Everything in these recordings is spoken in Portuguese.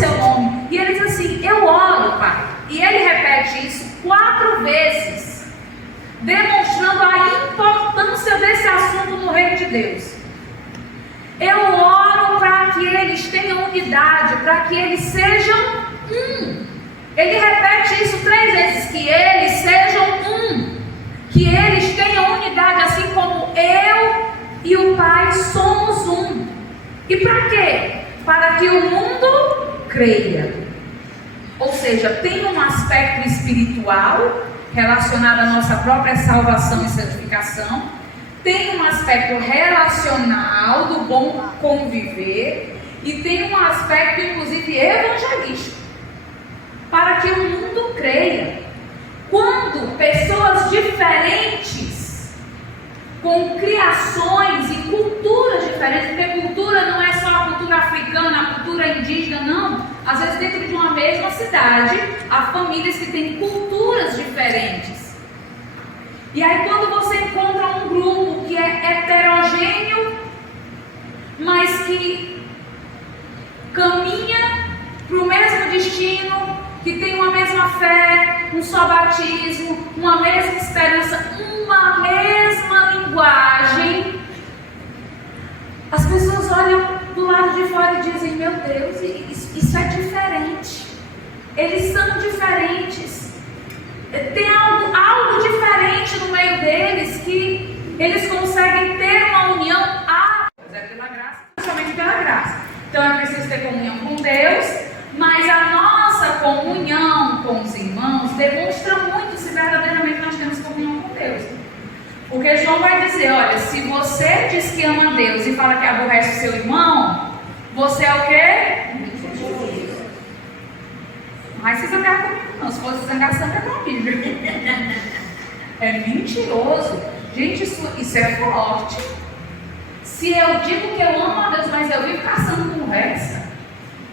seu nome. E ele diz assim: eu oro, Pai. E ele repete isso 4 vezes, demonstrando a importância desse assunto no reino de Deus. Eu oro para que eles tenham unidade, para que eles sejam um. Ele repete isso 3 vezes, que eles sejam um, que eles tenham unidade, assim como eu e o Pai somos um. E para quê? Para que o mundo creia. Ou seja, tem um aspecto espiritual relacionado à nossa própria salvação e santificação, tem um aspecto relacional do bom conviver e tem um aspecto inclusive evangelístico, para que o mundo creia. Quando pessoas diferentes, com criações e culturas diferentes, porque cultura não é só a cultura africana, a cultura indígena, não. Às vezes dentro de uma mesma cidade, há famílias que têm culturas diferentes. E aí quando você encontra um grupo que é heterogêneo, mas que caminha para o mesmo destino, que tem uma mesma fé, um só batismo, uma mesma esperança, uma mesma linguagem, as pessoas olham do lado de fora e dizem: meu Deus, isso é diferente. Eles são diferentes. Tem algo diferente no meio deles, que eles conseguem ter uma união pela graça, somente pela graça. Então é preciso ter comunhão com Deus, mas a nossa comunhão com os irmãos demonstra muito se verdadeiramente nós temos comunhão com Deus. Porque João vai dizer: olha, se você diz que ama Deus e fala que aborrece o seu irmão, você é o quê? Não vai se zangar comigo não, se fosse zangar, zanga comigo. É mentiroso. Gente, isso é forte. Se eu digo que eu amo a Deus, mas eu vivo caçando conversa,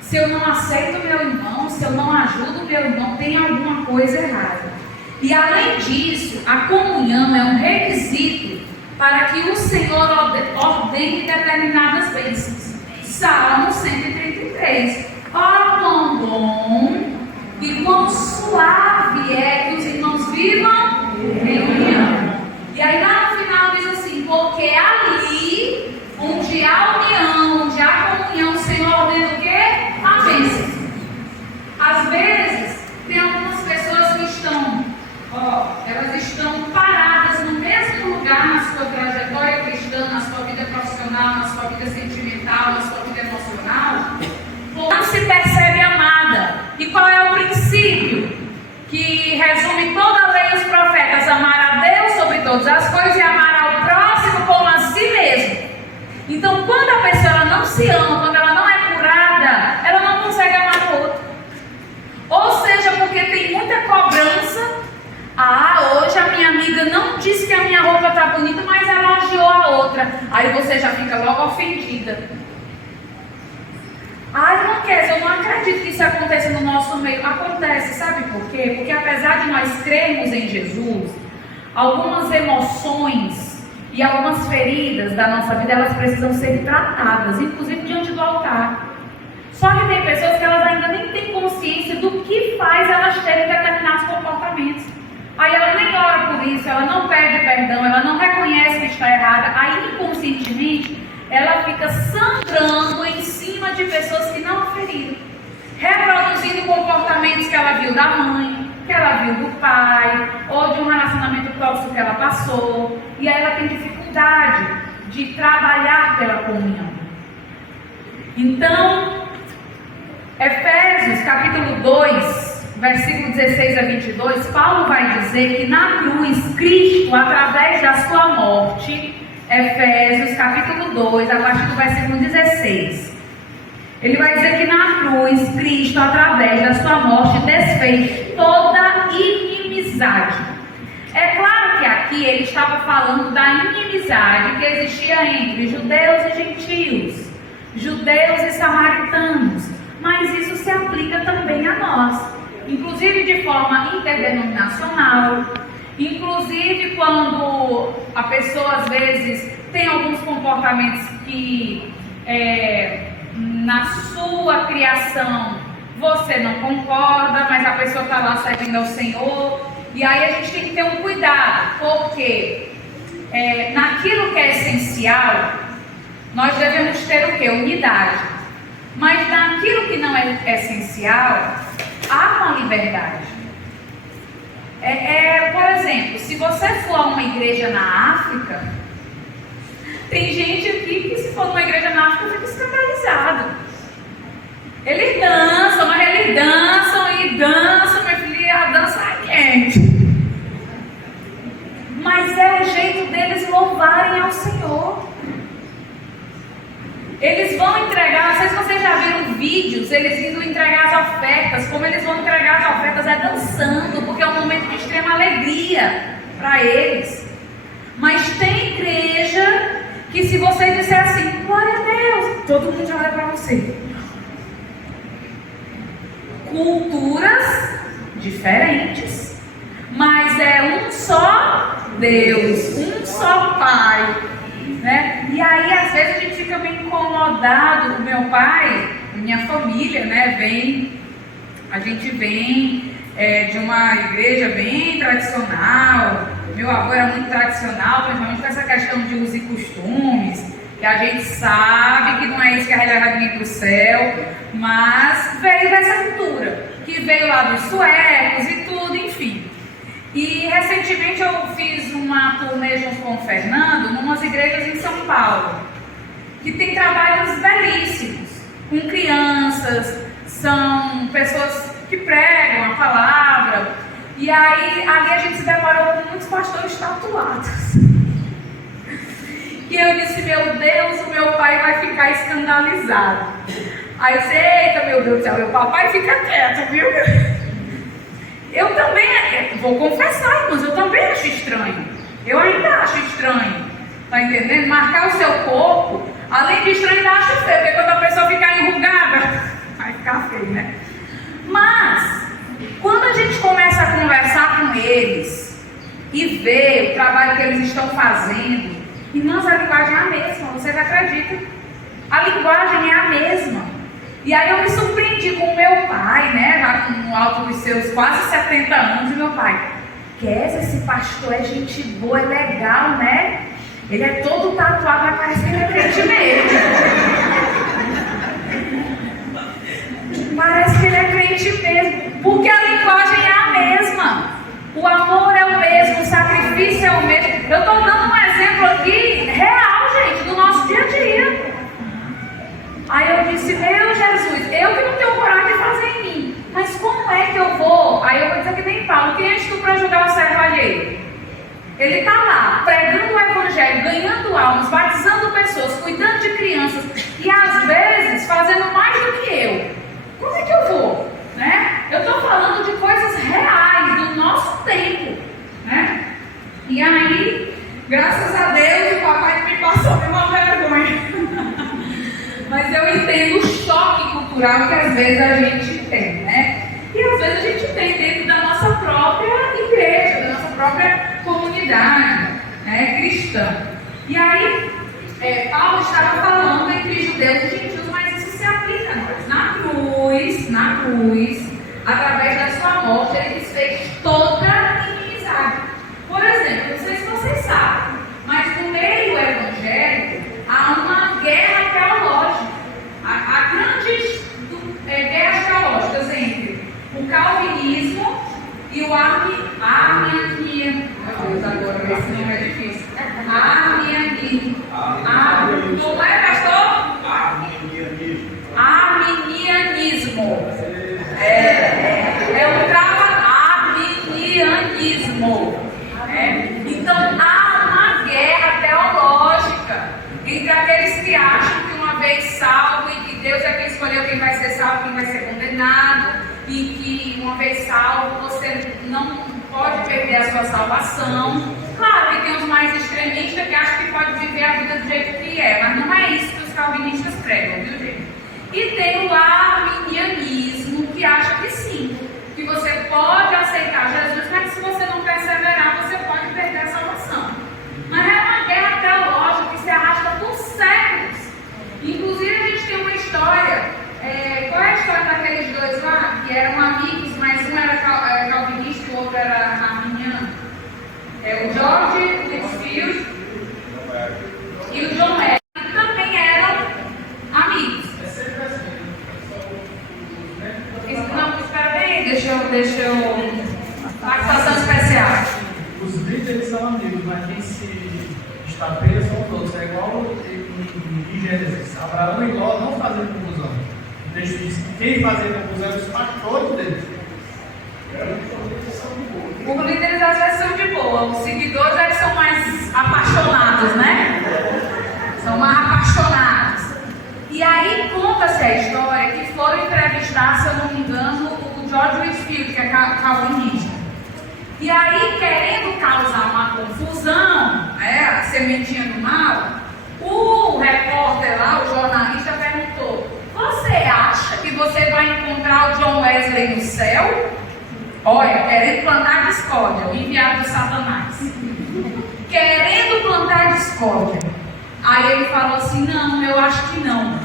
se eu não aceito meu irmão, se eu não ajudo meu irmão, tem alguma coisa errada. E além disso, a comunhão é um requisito para que o Senhor ordene determinadas bênçãos. Salmo 133. Ó, quão bom e quão suave é que os irmãos vivam em união. E aí lá no final diz assim: porque ali onde há união, onde há comunhão, o Senhor ordena o quê? A bênção. Às vezes, tem algumas pessoas que elas estão paradas no mesmo lugar na sua trajetória cristã, na sua vida profissional, na sua vida sentimental, na sua vida emocional, não se percebe amada. E qual é o princípio que resume toda a lei dos profetas? Amar a Deus sobre todas as coisas e amar ao próximo como a si mesmo. Então, quando a pessoa ela não se ama, quando ela não é curada, ela não consegue amar o outro. Ou seja, porque tem muita cobrança. Hoje a minha amiga não disse que a minha roupa está bonita, mas elogiou a outra. Aí você já fica logo ofendida. Irmã Kézia, eu não acredito que isso aconteça no nosso meio. Acontece, sabe por quê? Porque apesar de nós crermos em Jesus, algumas emoções e algumas feridas da nossa vida, elas precisam ser tratadas, inclusive diante do altar. Só que tem pessoas que elas ainda nem têm consciência do que faz elas terem determinados comportamentos. Aí ela nem ora por isso, ela não pede perdão, ela não reconhece que está errada. Aí inconscientemente ela fica sangrando em cima de pessoas que não a feriram, reproduzindo comportamentos que ela viu da mãe, que ela viu do pai, ou de um relacionamento tóxico que ela passou. E aí ela tem dificuldade de trabalhar pela comunhão. Então, Efésios capítulo 2, versículo 16 a 22, Paulo vai dizer que na cruz, Cristo, através da sua morte, Efésios capítulo 2, a partir do versículo 16, ele vai dizer que na cruz, Cristo, através da sua morte, desfez toda inimizade. É claro que aqui ele estava falando da inimizade que existia entre judeus e gentios, judeus e samaritanos, mas isso se aplica também a nós, inclusive de forma interdenominacional, inclusive quando a pessoa às vezes tem alguns comportamentos que na sua criação você não concorda, mas a pessoa está lá servindo ao Senhor. E aí a gente tem que ter um cuidado, porque naquilo que é essencial, nós devemos ter o quê? Unidade. Mas naquilo que não é essencial, há uma liberdade. Por exemplo, se você for a uma igreja na África, tem gente aqui que se for numa igreja na África fica escandalizado. Eles dançam, mas eles dançam e dançam, minha filha, a dança é quente. Mas é o jeito deles louvarem ao Senhor. Eles vão entregar, não sei se vocês já viram vídeos, eles indo entregar as ofertas. Como eles vão entregar as ofertas é dançando, porque é um momento de extrema alegria para eles. Mas tem igreja que se você disser assim, glória a Deus, todo mundo já olha para você. Culturas diferentes, mas é um só Deus, um só Pai, né? E aí às vezes a gente fica meio incomodado. O meu pai, minha família, né, a gente vem de uma igreja bem tradicional. Meu avô era muito tradicional, principalmente com essa questão de usos e costumes, que a gente sabe que não é isso que leva ninguém para o céu, mas veio dessa cultura, que veio lá dos suecos e tudo, enfim. E recentemente eu fiz uma turnê junto com o Fernando, em umas igrejas em São Paulo, que tem trabalhos belíssimos, com crianças, são pessoas que pregam a palavra, e aí ali a gente se deparou com muitos pastores tatuados. E eu disse, meu Deus, o meu pai vai ficar escandalizado. Aí eu disse, eita, meu Deus do céu, meu papai fica quieto, viu? Eu também, vou confessar, irmãos, eu também acho estranho. Eu ainda acho estranho, tá entendendo? Marcar o seu corpo, além de estranho, ainda acho feio, porque quando a pessoa ficar enrugada, vai ficar feio, né? Mas, quando a gente começa a conversar com eles e ver o trabalho que eles estão fazendo, irmãos, a linguagem é a mesma, vocês acreditam? A linguagem é a mesma. E aí eu me surpreendi com o meu pai, né, já no alto dos seus quase 70 anos, e meu pai, esse pastor é gente boa, é legal, né? Ele é todo tatuado, mas parece que ele é crente mesmo. Parece que ele é crente mesmo, porque a linguagem é a mesma. O amor é o mesmo, o sacrifício é o mesmo. Eu estou dando um exemplo aqui real, gente, do nosso dia a dia. Aí eu disse, meu Jesus, eu que não tenho coragem de fazer em mim, mas como é que eu vou? Aí eu vou dizer que nem Paulo, quem és tu para julgar o servo alheio? Ele está lá, pregando o evangelho, ganhando almas, batizando pessoas, cuidando de crianças, e às vezes fazendo mais do que eu. Como é que eu vou? Né? Eu estou falando de coisas reais, do nosso tempo, né? E aí, graças a Deus, o papai me passou uma vergonha. Mas eu entendo o choque cultural que às vezes a gente tem, né? E às vezes a gente tem dentro da nossa própria igreja, da nossa própria comunidade, né, cristã. E aí, Paulo estava falando entre judeus e gentios, mas isso se aplica a nós. Na cruz, através da sua morte, ele desfez toda a inimizade. Por exemplo, não sei se vocês sabem, mas no meio evangélico há uma guerra teológica. Há grandes guerras teológicas entre o calvinismo e o arminianismo. Meu Deus, agora esse nome é difícil. Arminianismo. Como é, pastor? Arminianismo. É o arminianismo. Então há uma guerra teológica entre aqueles que acham que uma vez salvo e que Deus é quem escolheu quem vai ser salvo e quem vai ser condenado, e que uma vez salvo você não pode perder a sua salvação. Claro que tem os mais extremistas que acham que pode viver a vida do jeito que é, mas não é isso que os calvinistas pregam, viu, gente? E tem o arminianismo que acha que sim, que você pode aceitar Jesus, mas se você não perseverar, você pode perder a salvação. Mas é uma guerra teológica que se arrasta por séculos. Inclusive a gente tem uma história, qual é a história daqueles dois lá? mas quem se destapeia são todos. É igual em Gênesis. Abraão e Ló não fazem confusão. O texto diz que quem fazia confusão era os pastores deles. Os líderes às vezes são de boa, os seguidores eles são mais apaixonados, né? São mais apaixonados. E aí conta-se a história que foram entrevistar, se eu não me engano, o George Whitfield, que é calvinista. E aí, querendo causar uma confusão, a sementinha do mal, o repórter lá, o jornalista, perguntou: você acha que você vai encontrar o John Wesley no céu? Olha, querendo plantar discórdia, o enviado de Satanás. Querendo plantar discórdia. Aí ele falou assim: não, eu acho que não.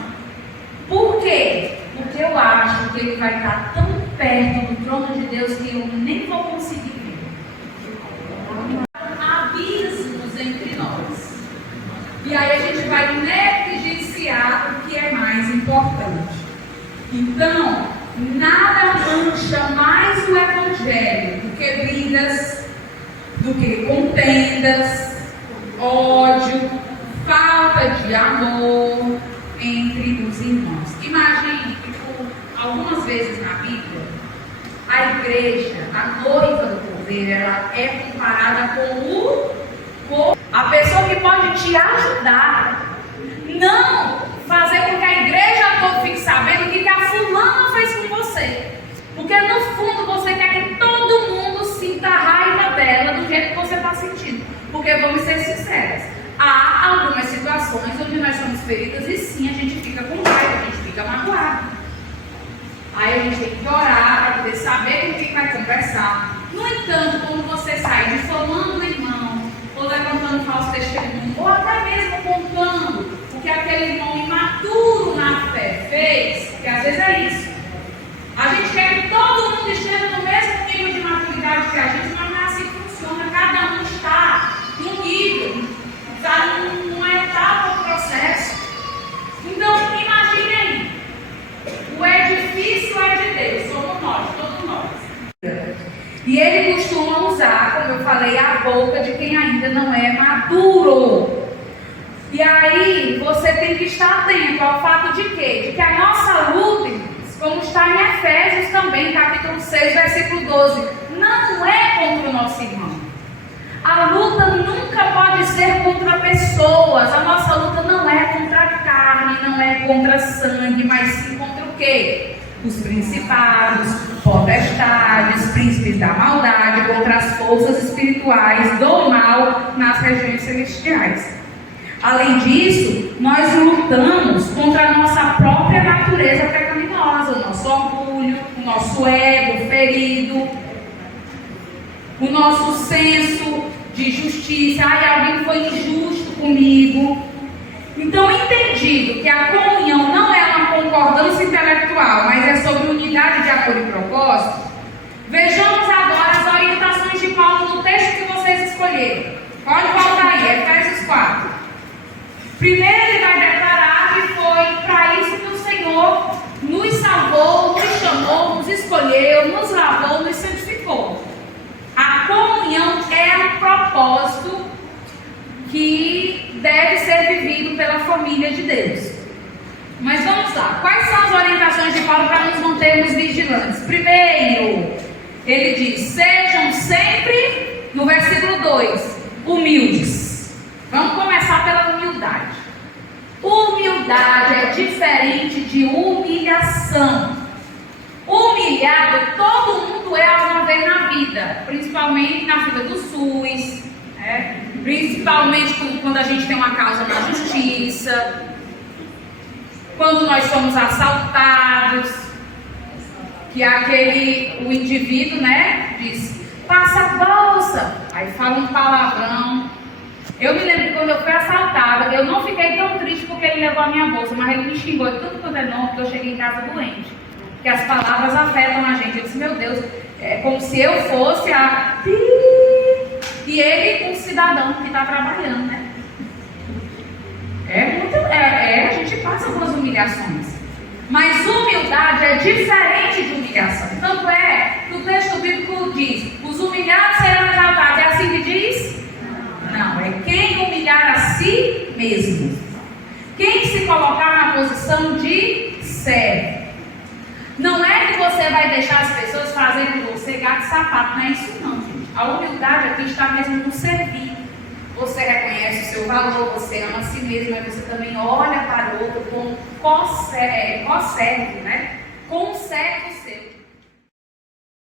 Por quê? Porque eu acho que ele vai estar tão perto do trono de Deus que eu nem vou conseguir ver. Abismos entre nós. E aí a gente vai negligenciar o que é mais importante. Então, nada mancha mais o Evangelho do que brigas, do que contendas, ódio, falta de amor entre os irmãos. Imagine que algumas vezes na Bíblia, a igreja, a noiva do Cordeiro, ela é comparada com a pessoa que pode te ajudar. Não fazer com que a igreja toda fique sabendo o que a fulana fez com você. Porque no fundo você quer que todo mundo sinta a raiva dela do jeito que você está sentindo. Porque vamos ser sinceros, há algumas situações onde nós somos feridas e sim a gente fica com raiva, a gente fica magoado. Aí a gente tem que orar para poder saber com quem vai conversar. No entanto, quando você sai difamando o irmão, ou levantando falso testemunho, ou até mesmo contando o que aquele irmão imaturo na fé fez, porque às vezes é isso. A gente quer que todo mundo esteja no mesmo nível de maturidade que a gente, mas não é assim que funciona. Cada um está num nível, está numa etapa do processo. Então, imagine aí, o edifício é de Deus, somos nós, todos nós. E ele costuma usar, como eu falei, a boca de quem ainda não é maduro. E aí, você tem que estar atento ao fato de quê? De que a nossa luta, como está em Efésios também, capítulo 6, versículo 12, não é contra o nosso irmão. A luta nunca pode ser contra pessoas. A nossa luta não é contra a carne, não é contra sangue, mas sim contra o quê? Os principados, potestades, príncipes da maldade, contra as forças espirituais do mal nas regiões celestiais. Além disso, nós lutamos contra a nossa própria natureza pecaminosa, o nosso orgulho, o nosso ego ferido, o nosso senso de justiça. Alguém foi injusto comigo. Então, entendido que a comunhão não é uma concordância intelectual, mas é sobre unidade de amor e propósito, vejamos agora as orientações de Paulo no texto que vocês escolheram. Pode voltar aí, Efésios 4. Primeiro ele vai declarar que foi para isso que o Senhor nos salvou, nos chamou, nos escolheu, nos lavou, nos santificou. A comunhão é um propósito que deve ser vivido pela família de Deus. Mas vamos lá, quais são as orientações de Paulo para nos mantermos vigilantes? Primeiro, ele diz: sejam sempre, no versículo 2, humildes. Vamos começar pela humildade. Humildade é diferente de humilhação. Humilhado, todo mundo é alguma vez na vida, principalmente na fila do SUS, principalmente quando a gente tem uma causa na justiça, quando nós somos assaltados, que o indivíduo, diz: passa a bolsa, aí fala um palavrão. Eu me lembro que quando eu fui assaltada, eu não fiquei tão triste porque ele levou a minha bolsa, mas ele me xingou de tudo quanto é nome, que eu cheguei em casa doente. Porque as palavras afetam a gente. Eu disse: meu Deus, é como se eu fosse a... E ele, um cidadão que está trabalhando, né? A gente passa por humilhações. Mas humildade é diferente de humilhação. Tanto é que o texto bíblico diz: os humilhados serão exaltados. É assim que diz? Não. é quem humilhar a si mesmo. Quem se colocar na posição de servo. Não é que você vai deixar as pessoas fazerem com você gato e sapato, não é isso não, gente. A humildade aqui está mesmo no servir. Você reconhece o seu valor, você ama a si mesmo, mas você também olha para o outro como co-servo, né? Com servo